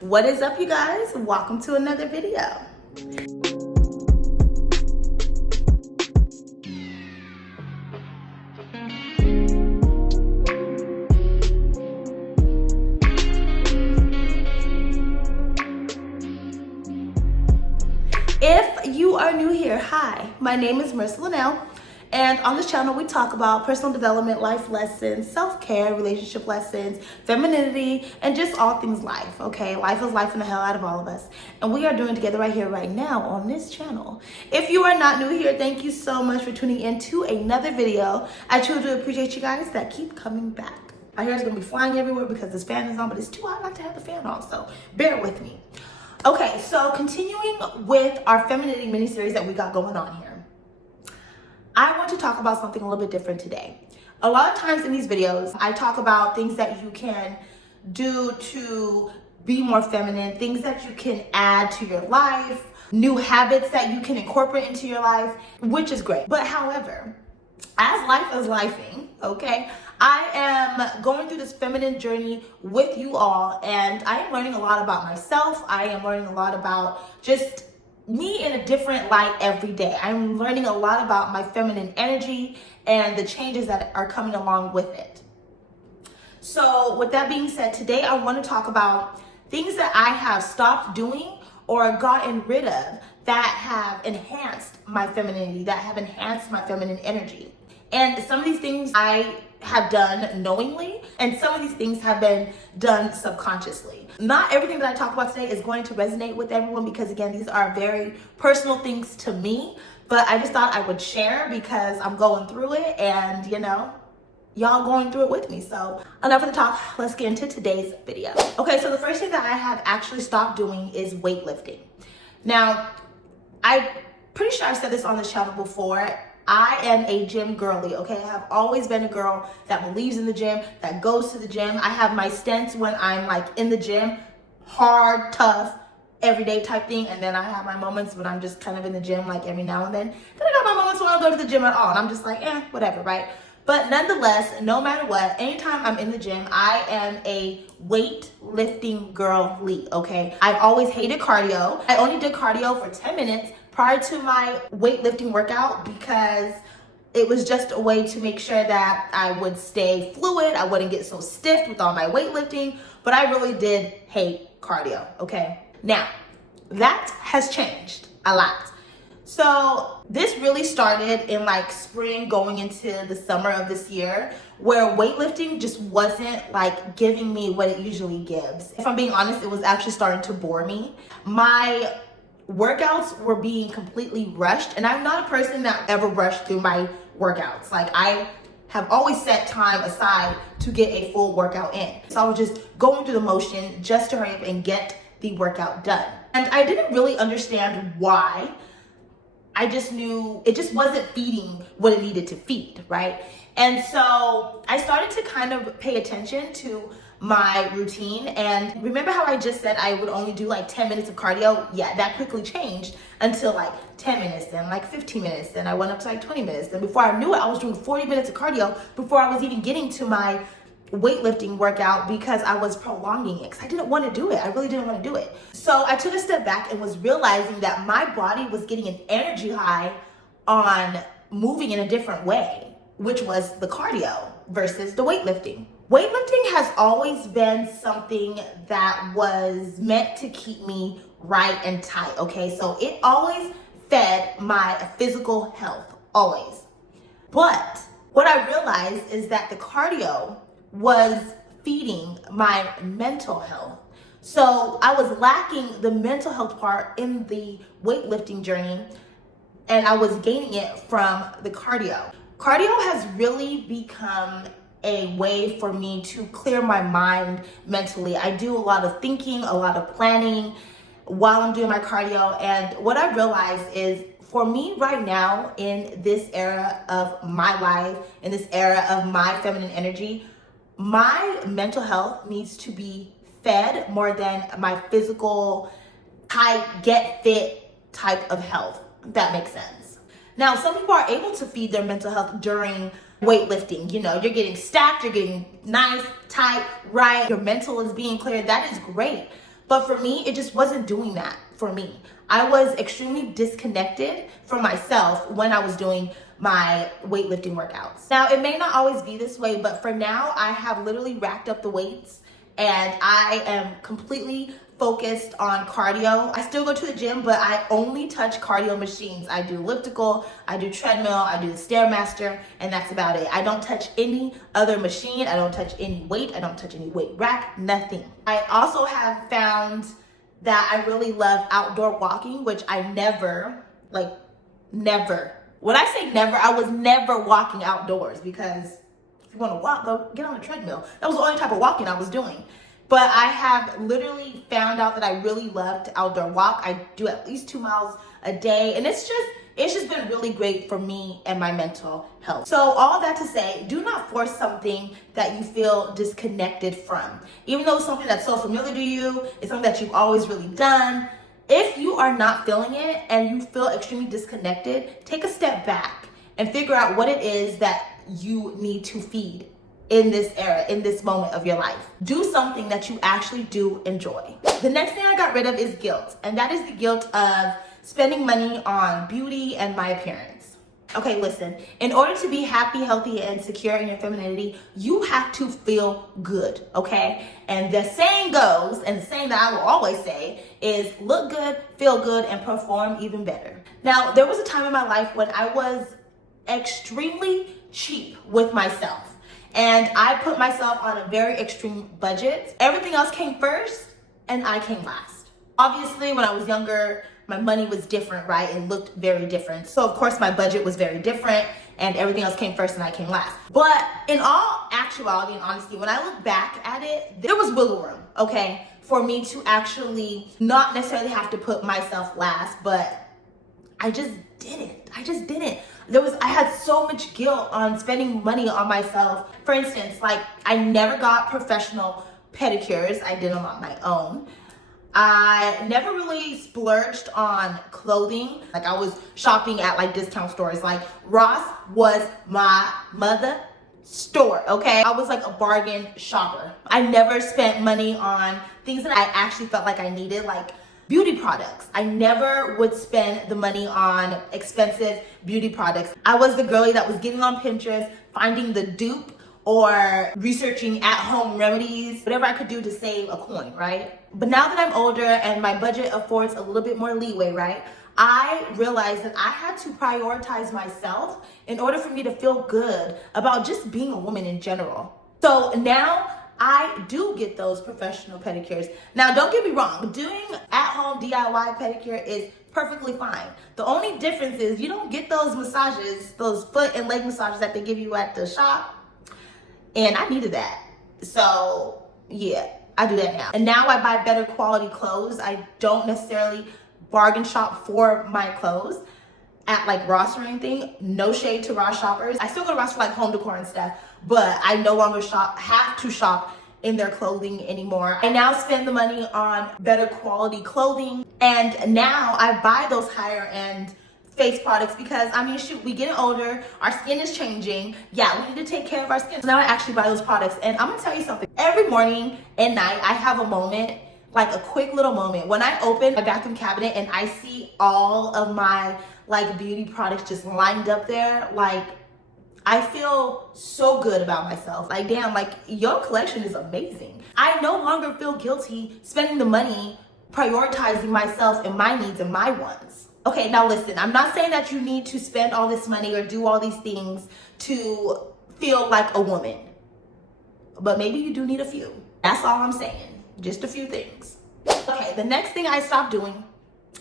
What is up, you guys? Welcome to another video. If you are new here, hi, my name is Marissa Linnell, and on this channel we talk about personal development, life lessons, self-care, relationship lessons, femininity, and just all things life, okay? Life is life and the hell out of all of us, and we are doing together right here, right now on this channel. If you are not new here, thank you so much for tuning in to another video. I truly do appreciate you guys that keep coming back. My hair is gonna be flying everywhere because this fan is on, but it's too hot not to have the fan on, so bear with me. Okay, so continuing with our femininity mini-series that we got going on here, I want to talk about something a little bit different today. A lot of times in these videos, I talk about things that you can do to be more feminine, things that you can add to your life, new habits that you can incorporate into your life, which is great. But however, as life is lifing, okay, I am going through this feminine journey with you all, and I am learning a lot about myself. I am learning a lot about just me in a different light every day. I'm learning a lot about my feminine energy and the changes that are coming along with it. So with that being said, today I want to talk about things that I have stopped doing or gotten rid of that have enhanced my femininity, that have enhanced my feminine energy. And some of these things I have done knowingly, and some of these things have been done subconsciously. Not everything that I talk about today is going to resonate with everyone because, again, these are very personal things to me, but I just thought I would share because I'm going through it and, you know, y'all going through it with me. So enough of the talk, let's get into today's video. Okay, so the first thing that I have actually stopped doing is weightlifting. Now, I'm pretty sure I've said this on this channel before. I am a gym girly, okay? I have always been a girl that believes in the gym, that goes to the gym. I have my stints when I'm like in the gym, hard, tough, everyday type thing. And then I have my moments when I'm just kind of in the gym like every now and then. Then I got my moments when I don't go to the gym at all. And I'm just like, whatever, right? But nonetheless, no matter what, anytime I'm in the gym, I am a weightlifting girly, okay? I've always hated cardio. I only did cardio for 10 minutes prior to my weightlifting workout because it was just a way to make sure that I would stay fluid. I wouldn't get so stiff with all my weightlifting, but I really did hate cardio, okay? Now, that has changed a lot. So this really started in like spring going into the summer of this year, where weightlifting just wasn't like giving me what it usually gives. If I'm being honest, it was actually starting to bore me. My workouts were being completely rushed, and I'm not a person that ever rushed through my workouts. Like, I have always set time aside to get a full workout in. So I was just going through the motion just to hurry up and get the workout done. And I didn't really understand why. I just knew it just wasn't feeding what it needed to feed, right? And so I started to kind of pay attention to my routine. And remember how I just said I would only do like 10 minutes of cardio? Yeah, that quickly changed until like 10 minutes, then like 15 minutes, then I went up to like 20 minutes. Then before I knew it, I was doing 40 minutes of cardio before I was even getting to my weightlifting workout because I was prolonging it because I didn't want to do it. I really didn't want to do it. So I took a step back and was realizing that my body was getting an energy high on moving in a different way, which was the cardio versus the weightlifting. Weightlifting has always been something that was meant to keep me right and tight, okay? So it always fed my physical health, always. But what I realized is that the cardio was feeding my mental health. So I was lacking the mental health part in the weightlifting journey, and I was gaining it from the cardio. Cardio has really become a way for me to clear my mind mentally. I do a lot of thinking, a lot of planning while I'm doing my cardio. And what I realized is, for me right now in this era of my life, in this era of my feminine energy, my mental health needs to be fed more than my physical, tight, get fit type of health, if that makes sense. Now, some people are able to feed their mental health during weightlifting. You know, you're getting stacked, you're getting nice, tight, right, your mental is being cleared. That is great. But for me, it just wasn't doing that for me. I was extremely disconnected from myself when I was doing my weightlifting workouts. Now, it may not always be this way, but for now, I have literally racked up the weights and I am completely focused on cardio. I still go to the gym, but I only touch cardio machines. I do elliptical, I do treadmill, I do the Stairmaster, and that's about it. I don't touch any other machine. I don't touch any weight. I don't touch any weight rack, nothing. I also have found that I really love outdoor walking, which I never. When I say never, I was never walking outdoors, because if you want to walk, go get on a treadmill. That was the only type of walking I was doing. But I have literally found out that I really love to outdoor walk. I do at least 2 miles a day, and it's just been really great for me and my mental health. So all that to say, do not force something that you feel disconnected from. Even though it's something that's so familiar to you, it's something that you've always really done. If you are not feeling it and you feel extremely disconnected, take a step back and figure out what it is that you need to feed in this era, in this moment of your life. Do something that you actually do enjoy. The next thing I got rid of is guilt, and that is the guilt of spending money on beauty and my appearance. Okay, listen, in order to be happy, healthy, and secure in your femininity, you have to feel good, okay? And the saying goes, and the saying that I will always say is, look good, feel good, and perform even better. Now, there was a time in my life when I was extremely cheap with myself. And I put myself on a very extreme budget. Everything else came first and I came last. Obviously, when I was younger, my money was different, right? It looked very different. So of course my budget was very different and everything else came first and I came last. But in all actuality and honesty, when I look back at it, there was wiggle room, okay? For me to actually not necessarily have to put myself last, but I just didn't. I had so much guilt on spending money on myself. For instance, like, I never got professional pedicures. I did them on my own. I never really splurged on clothing. Like, I was shopping at like discount stores. Like, Ross was my mother store, okay? I was like a bargain shopper. I never spent money on things that I actually felt like I needed, like beauty products. I never would spend the money on expensive beauty products. I was the girlie that was getting on Pinterest, finding the dupe or researching at-home remedies, whatever I could do to save a coin, right? But now that I'm older and my budget affords a little bit more leeway, right? I realized that I had to prioritize myself in order for me to feel good about just being a woman in general. So now I do get those professional pedicures. Now, don't get me wrong, doing at-home DIY pedicure is perfectly fine. The only difference is you don't get those massages, those foot and leg massages that they give you at the shop. And I needed that. So yeah, I do that now. And now I buy better quality clothes. I don't necessarily bargain shop for my clothes at like Ross or anything. No shade to Ross shoppers. I still go to Ross for like home decor and stuff, but I no longer have to shop in their clothing anymore. I now spend the money on better quality clothing, and now I buy those higher end face products because, I mean, shoot, we getting older, our skin is changing. Yeah, we need to take care of our skin. So now I actually buy those products, and I'm gonna tell you something. Every morning and night, I have a moment, like a quick little moment. When I open my bathroom cabinet and I see all of my like beauty products just lined up there, like, I feel so good about myself. Like, damn, like, your collection is amazing. I no longer feel guilty spending the money prioritizing myself and my needs and my wants. Okay, now listen, I'm not saying that you need to spend all this money or do all these things to feel like a woman, but maybe you do need a few. That's all I'm saying, just a few things. Okay, the next thing I stopped doing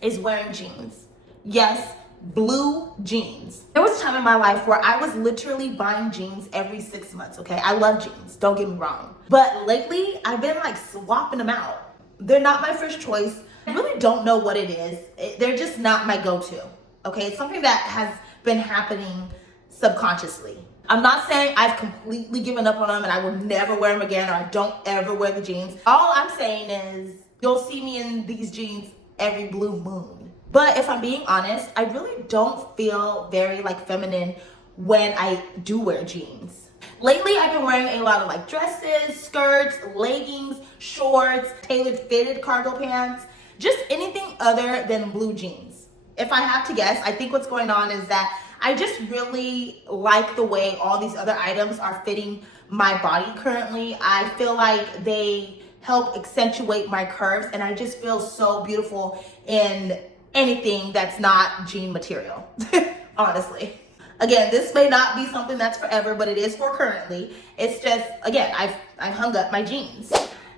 is wearing jeans. Yes, blue jeans. There was a time in my life where I was literally buying jeans every 6 months, okay? I love jeans, don't get me wrong. But lately, I've been like swapping them out. They're not my first choice. I really don't know what it is. They're just not my go-to, okay? It's something that has been happening subconsciously. I'm not saying I've completely given up on them and I will never wear them again, or I don't ever wear the jeans. All I'm saying is you'll see me in these jeans every blue moon. But if I'm being honest, I really don't feel very like feminine when I do wear jeans. Lately, I've been wearing a lot of like dresses, skirts, leggings, shorts, tailored fitted cargo pants, just anything other than blue jeans. If I have to guess, I think what's going on is that I just really like the way all these other items are fitting my body currently. I feel like they help accentuate my curves, and I just feel so beautiful in anything that's not jean material, honestly. Again, this may not be something that's forever, but it is for currently. It's just, again, I've hung up my jeans.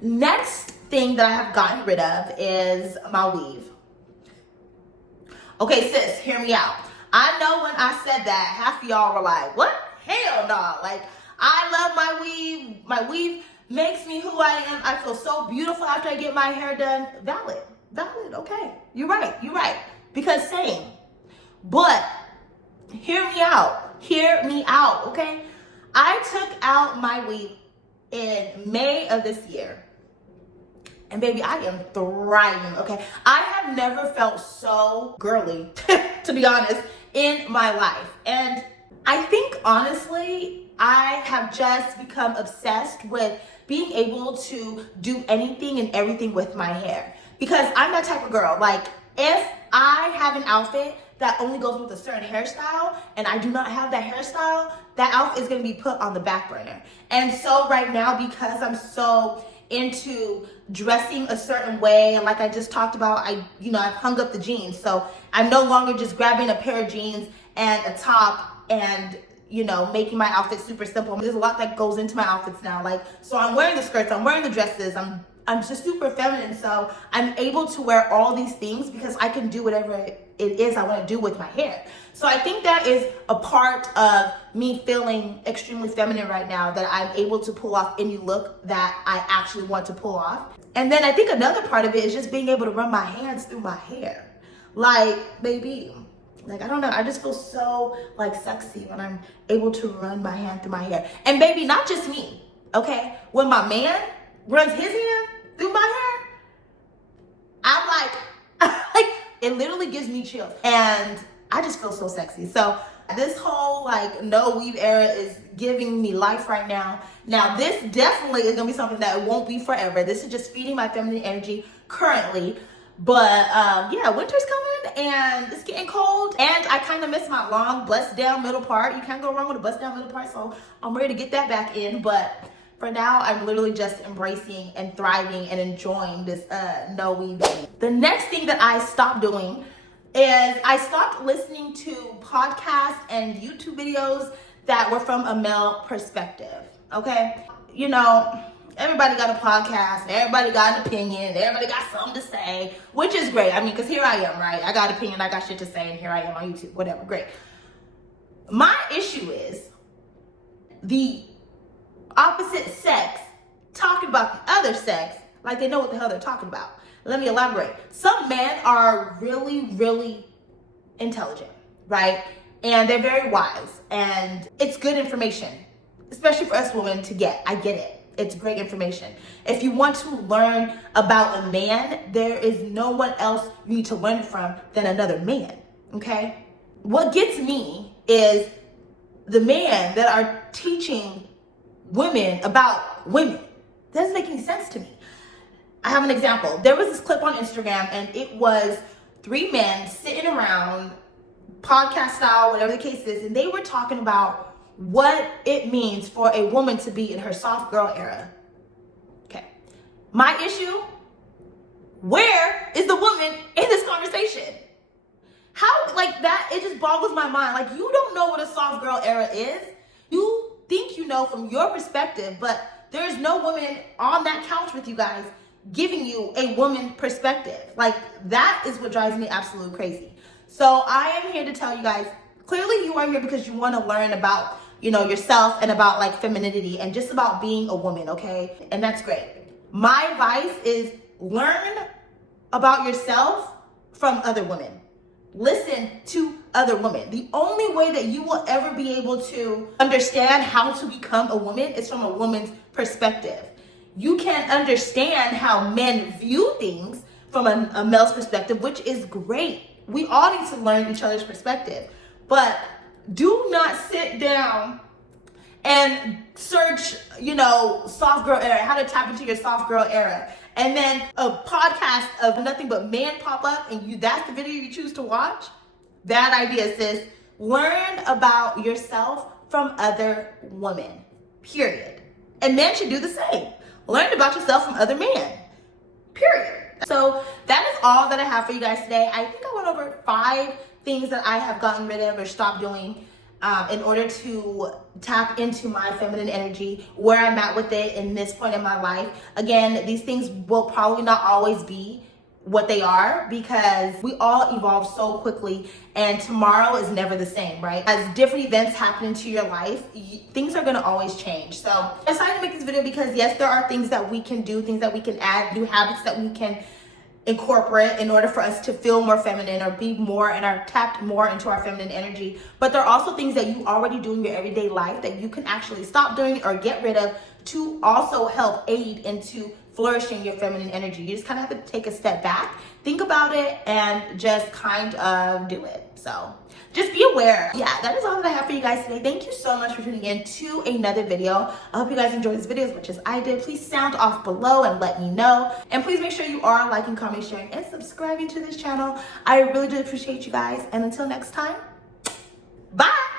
Next thing that I have gotten rid of is my weave. Okay, sis, hear me out. I know when I said that, half of y'all were like, what? Hell no. Like, I love my weave. My weave makes me who I am. I feel so beautiful after I get my hair done. Valid, okay. You're right. Because same. But hear me out, okay? I took out my weave in May of this year. And baby, I am thriving, okay? I have never felt so girly, to be honest, in my life. And I think, honestly, I have just become obsessed with being able to do anything and everything with my hair. Because I'm that type of girl. Like, if I have an outfit that only goes with a certain hairstyle and I do not have that hairstyle, that outfit is gonna be put on the back burner. And so right now, because I'm so into dressing a certain way, and like I just talked about, I've hung up the jeans. So I'm no longer just grabbing a pair of jeans and a top and making my outfit super simple. There's a lot that goes into my outfits now. Like, so I'm wearing the skirts, I'm wearing the dresses, I'm just super feminine. So I'm able to wear all these things because I can do whatever it is I want to do with my hair. So I think that is a part of me feeling extremely feminine right now, that I'm able to pull off any look that I actually want to pull off. And then I think another part of it is just being able to run my hands through my hair. Like, baby, like, I don't know, I just feel so like sexy when I'm able to run my hand through my hair. And baby, not just me, okay? When my man runs his hand through my hair, I'm like, it literally gives me chills. And I just feel so sexy. So this whole like no weave era is giving me life right now. Now this definitely is gonna be something that won't be forever. This is just feeding my feminine energy currently. But yeah, winter's coming and it's getting cold, and I kind of miss my long bust down middle part. You can't go wrong with a bust down middle part, so I'm ready to get that back in. But for now, I'm literally just embracing and thriving and enjoying this no weave. The next thing that I stopped doing is I stopped listening to podcasts and YouTube videos that were from a male perspective, okay? Everybody got a podcast, everybody got an opinion, everybody got something to say, which is great. I mean, because here I am, right? I got an opinion, I got shit to say, and here I am on YouTube, whatever, great. My issue is the opposite sex talking about the other sex like they know what the hell they're talking about. Let me elaborate. Some men are really, really intelligent, right? And they're very wise, and it's good information, especially for us women to get. I get it. It's great information. If you want to learn about a man, there is no one else you need to learn it from than another man, okay? What gets me is the men that are teaching women about women. It doesn't make any sense to me. I have an example. There was this clip on Instagram, and it was 3 men sitting around, podcast style, whatever the case is, and they were talking about what it means for a woman to be in her soft girl era. Okay. My issue, where is the woman in this conversation? How, like that, it just boggles my mind. Like, you don't know what a soft girl era is. You think you know from your perspective, but there's no woman on that couch with you guys giving you a woman perspective. Like, that is what drives me absolutely crazy. So I am here to tell you guys, clearly you are here because you want to learn about, yourself and about like femininity and just about being a woman, okay? And that's great. My advice is learn about yourself from other women. Listen to other women. The only way that you will ever be able to understand how to become a woman is from a woman's perspective. You can understand how men view things from a male's perspective, which is great. We all need to learn each other's perspective. But do not sit down and search, you know, soft girl era, how to tap into your soft girl era. And then a podcast of nothing but men pop up and that's the video you choose to watch. Bad idea, sis. Learn about yourself from other women, period. And men should do the same. Learn about yourself from other men, period. So that is all that I have for you guys today. I think I went over 5 things that I have gotten rid of or stopped doing in order to tap into my feminine energy, where I'm at with it in this point in my life. Again, these things will probably not always be what they are because we all evolve so quickly and tomorrow is never the same, right? As different events happen into your life, things are gonna always change. So I decided to make this video because yes, there are things that we can do, things that we can add, new habits that we can incorporate in order for us to feel more feminine or be more and are tapped more into our feminine energy. But there are also things that you already do in your everyday life that you can actually stop doing or get rid of to also help aid into flourishing your feminine energy. You just kind of have to take a step back, think about it, and just kind of do it. So just be aware. Yeah, that is all that I have for you guys today. Thank you so much for tuning in to another video. I hope you guys enjoyed this video as much as I did. Please sound off below and let me know. And please make sure you are liking, commenting, sharing, and subscribing to this channel. I really do appreciate you guys. And until next time, bye.